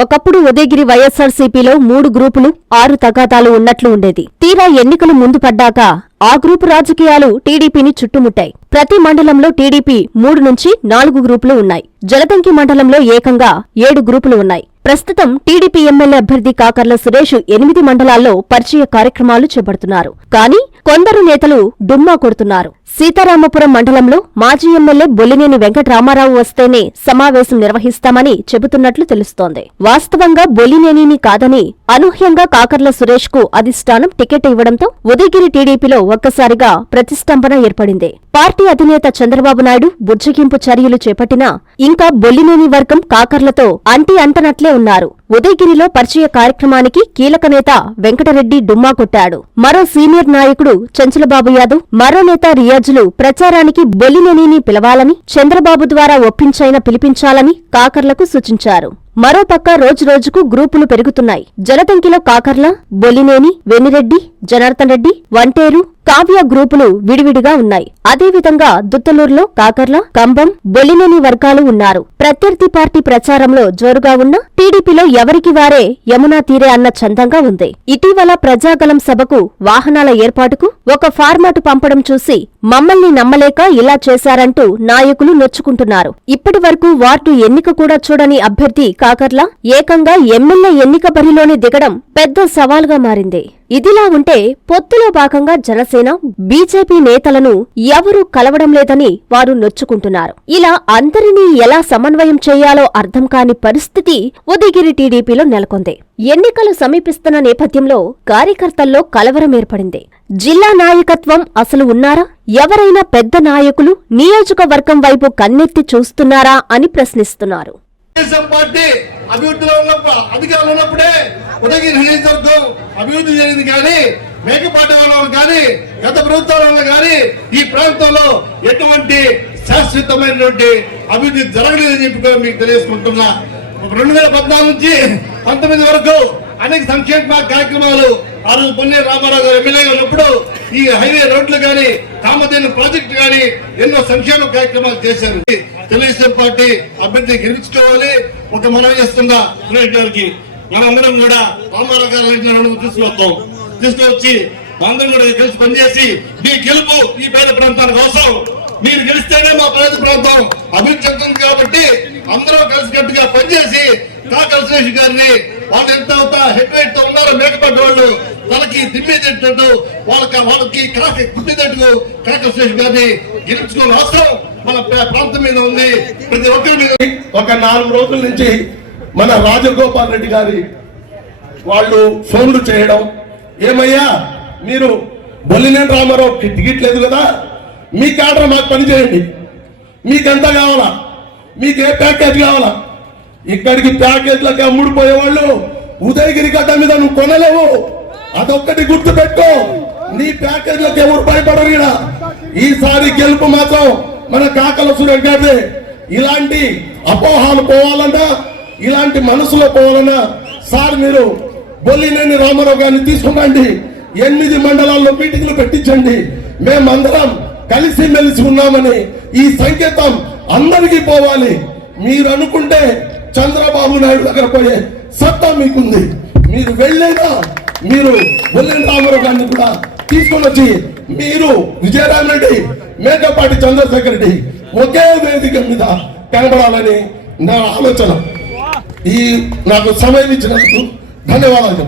ఒకప్పుడు ఉదయగిరి వైఎస్సార్సీపీలో 3 గ్రూపులు 6 తగాదాలు ఉన్నట్లు ఉండేది. తీరా ఎన్నికలు ముందు పడ్డాక ఆ గ్రూపు రాజకీయాలు టీడీపీని చుట్టుముట్టాయి. ప్రతి మండలంలో టీడీపీ 3 నుంచి 4 గ్రూపులు ఉన్నాయి. జలదంకి మండలంలో ఏకంగా 7 గ్రూపులు ఉన్నాయి. ప్రస్తుతం టీడీపీ ఎమ్మెల్యే అభ్యర్థి కాకర్ల సురేష్ 8 మండలాల్లో పరిచయ కార్యక్రమాలు చేపడుతున్నారు. కానీ కొందరు నేతలు డుమ్మా కొడుతున్నారు. సీతారామపురం మండలంలో మాజీ ఎమ్మెల్యే బొల్లినేని వెంకటరామారావు వస్తేనే సమావేశం నిర్వహిస్తామని చెబుతున్నట్లు తెలుస్తోంది. వాస్తవంగా బొల్లినేనిని కాదని అనూహ్యంగా కాకర్ల సురేష్ కు అధిష్టానం టికెట్ ఇవ్వడంతో ఉదయగిరి టీడీపీలో ఒక్కసారిగా ప్రతిష్టంభన ఏర్పడింది. పార్టీ అధినేత చంద్రబాబు నాయుడు బుజ్జగింపు చర్యలు చేపట్టినా ఇంకా బొల్లినేని వర్గం కాకర్లతో అంటనట్లే ఉన్నారు. ఉదయగిరిలో పరిచయ కార్యక్రమానికి కీలక నేత వెంకటరెడ్డి డుమ్మా కొట్టాడు. మరో సీనియర్ నాయకుడు చెంచలబాబు యాదవ్, మరో నేత రియాజులు ప్రచారానికి బొల్లినేనిని పిలవాలని, చంద్రబాబు ద్వారా ఒప్పించైనా పిలిపించాలని కాకర్లకు సూచించారు. మరోపక్క రోజురోజుకు గ్రూపులు పెరుగుతున్నాయి. జలదంకిలో కాకర్ల, బొల్లినేని, వెనిరెడ్డి, జనార్దన్ రెడ్డి, వంటేరు, కావ్య గ్రూపులు విడివిడిగా ఉన్నాయి. అదేవిధంగా దుత్తలూరులో కాకర్ల, కంబం, బొల్లినేని వర్గాలు ఉన్నారు. ప్రత్యర్థి పార్టీ ప్రచారంలో జోరుగా ఉన్న టీడీపీలో ఎవరికి వారే యమునా తీరే అన్న చందంగా ఉంది. ఇటీవల ప్రజాగలం సభకు వాహనాల ఏర్పాటుకు ఒక ఫార్మాటు పంపడం చూసి మమ్మల్ని నమ్మలేక ఇలా చేశారంటూ నాయకులు నొచ్చుకుంటున్నారు. ఇప్పటి వరకు వార్డు ఎన్నిక కూడా చూడని అభ్యర్థి కాకర్ల ఏకంగా ఎమ్మెల్యే ఎన్నిక బరిలోనే దిగడం పెద్ద సవాల్గా మారింది. ఇదిలా ఉంటే పొత్తులో భాగంగా జనసేన, బీజేపీ నేతలను ఎవరూ కలవడం లేదని వారు నొచ్చుకుంటున్నారు. ఇలా అందరినీ ఎలా సమన్వయం చేయాలో అర్థం కాని పరిస్థితి ఉదయగిరి టీడీపీలో నెలకొంది. ఎన్నికలు సమీపిస్తున్న నేపథ్యంలో కార్యకర్తల్లో కలవరం ఏర్పడింది. జిల్లా నాయకత్వం అసలు ఉన్నారా? ఎవరైనా పెద్ద నాయకులు నియోజకవర్గం వైపు కన్నెత్తి చూస్తున్నారా అని ప్రశ్నిస్తున్నారు. పార్టీ అభివృద్ధిలో అధికారంలో ఉన్నప్పుడే ఉదయగిరి నియోజకవర్గం అభివృద్ధి జరిగింది. కానీ మేకపాటి వల్ల కానీ గత ప్రభుత్వాల వల్ల కానీ ఈ ప్రాంతంలో ఎటువంటి శాశ్వతమైనటువంటి అభివృద్ధి జరగలేదని చెప్పి మీకు తెలియజేసుకుంటున్నా. 2014 నుంచి 19 వరకు అనేక సంక్షేమ కార్యక్రమాలు ఆ రోజు పొన్నేరు రామారావు గారు ఎమ్మెల్యేగా ఉన్నప్పుడు ఈ హైవే రోడ్లు గాని, కామధేను ప్రాజెక్టు గాని ఎన్నో సంక్షేమ కార్యక్రమాలు చేశారు. తెలుగుదేశం పార్టీ అభ్యర్థి గెలుచుకోవాలి. ఒక మనం చేస్తున్న గారికి మనందరం కూడా రామారావు గారు తీసుకొచ్చి మనందరం కూడా కలిసి పనిచేసి మీ గెలుపు ఈ పేద ప్రాంతానికి అవసరం. మీరు గెలిస్తేనే మా పేద ప్రాంతం అభివృద్ధి చెందుతుంది. కాబట్టి అందరూ కలిసికట్టుగా పనిచేసి కాకర్ల సురేష్ గారిని వాళ్ళు ఎంత హెడ్ వెయిట్ తో ఉన్నారో మేకపడ్డ వాళ్ళు వాళ్ళకి దిమ్మేటట్టు వాళ్ళకి గుడ్డిదట్టు కాకర్ల సురేష్ గారిని గెలుచుకోవాల్సిన అవసరం మన ప్రాంతం మీద ఉంది. ప్రతి ఒక్కరి మీద ఒక 4 రోజుల నుంచి మన రాజగోపాల్ రెడ్డి గారి వాళ్ళు ఫోన్లు చేయడం, ఏమయ్యా మీరు బొల్లినేని రామారావు టికెట్ లేదు కదా, మీ కాడర్ మాకు పని చేయండి, మీకెంత కావాలా, మీకు ఏ ప్యాకేజ్ కావాలా. ఇక్కడికి ప్యాకేజ్లకి అమ్ముడుపోయేవాళ్ళు ఉదయగిరి గడ్డ మీద నువ్వు కొనలేవు. అదొక్కటి గుర్తు పెట్టుకో. నీ ప్యాకేజ్లకు ఎవరు భయపడరు. ఇక్కడ ఈసారి గెలుపు మాత్రం మన కాకర్ల సురేష్ గారిదే. ఇలాంటి అపోహాలు పోవాలన్నా, ఇలాంటి మనసులో పోవాలన్నా సార్ మీరు బొల్లినేని రామారావు గారిని తీసుకురండి. 8 మండలాల్లో మీటింగ్లు పెట్టించండి. మేమందరం కలిసి మెలిసి ఉన్నామని ఈ సంకేతం అందరికీ పోవాలి. మీరు అనుకుంటే చంద్రబాబు నాయుడు దగ్గర పోయే సత్తా మీకుంది. మీరు వెళ్ళేదా మీరు బొల్లినేని రామారావు గారిని కూడా తీసుకొని వచ్చి మీరు విజయరామరెడ్డి, మేకపాటి చంద్రశేఖర్ రెడ్డి ఒకే వేదిక మీద కనబడాలని నా ఆలోచన. ఈ నాకు సమయం ఇచ్చినందుకు ధన్యవాదాలు.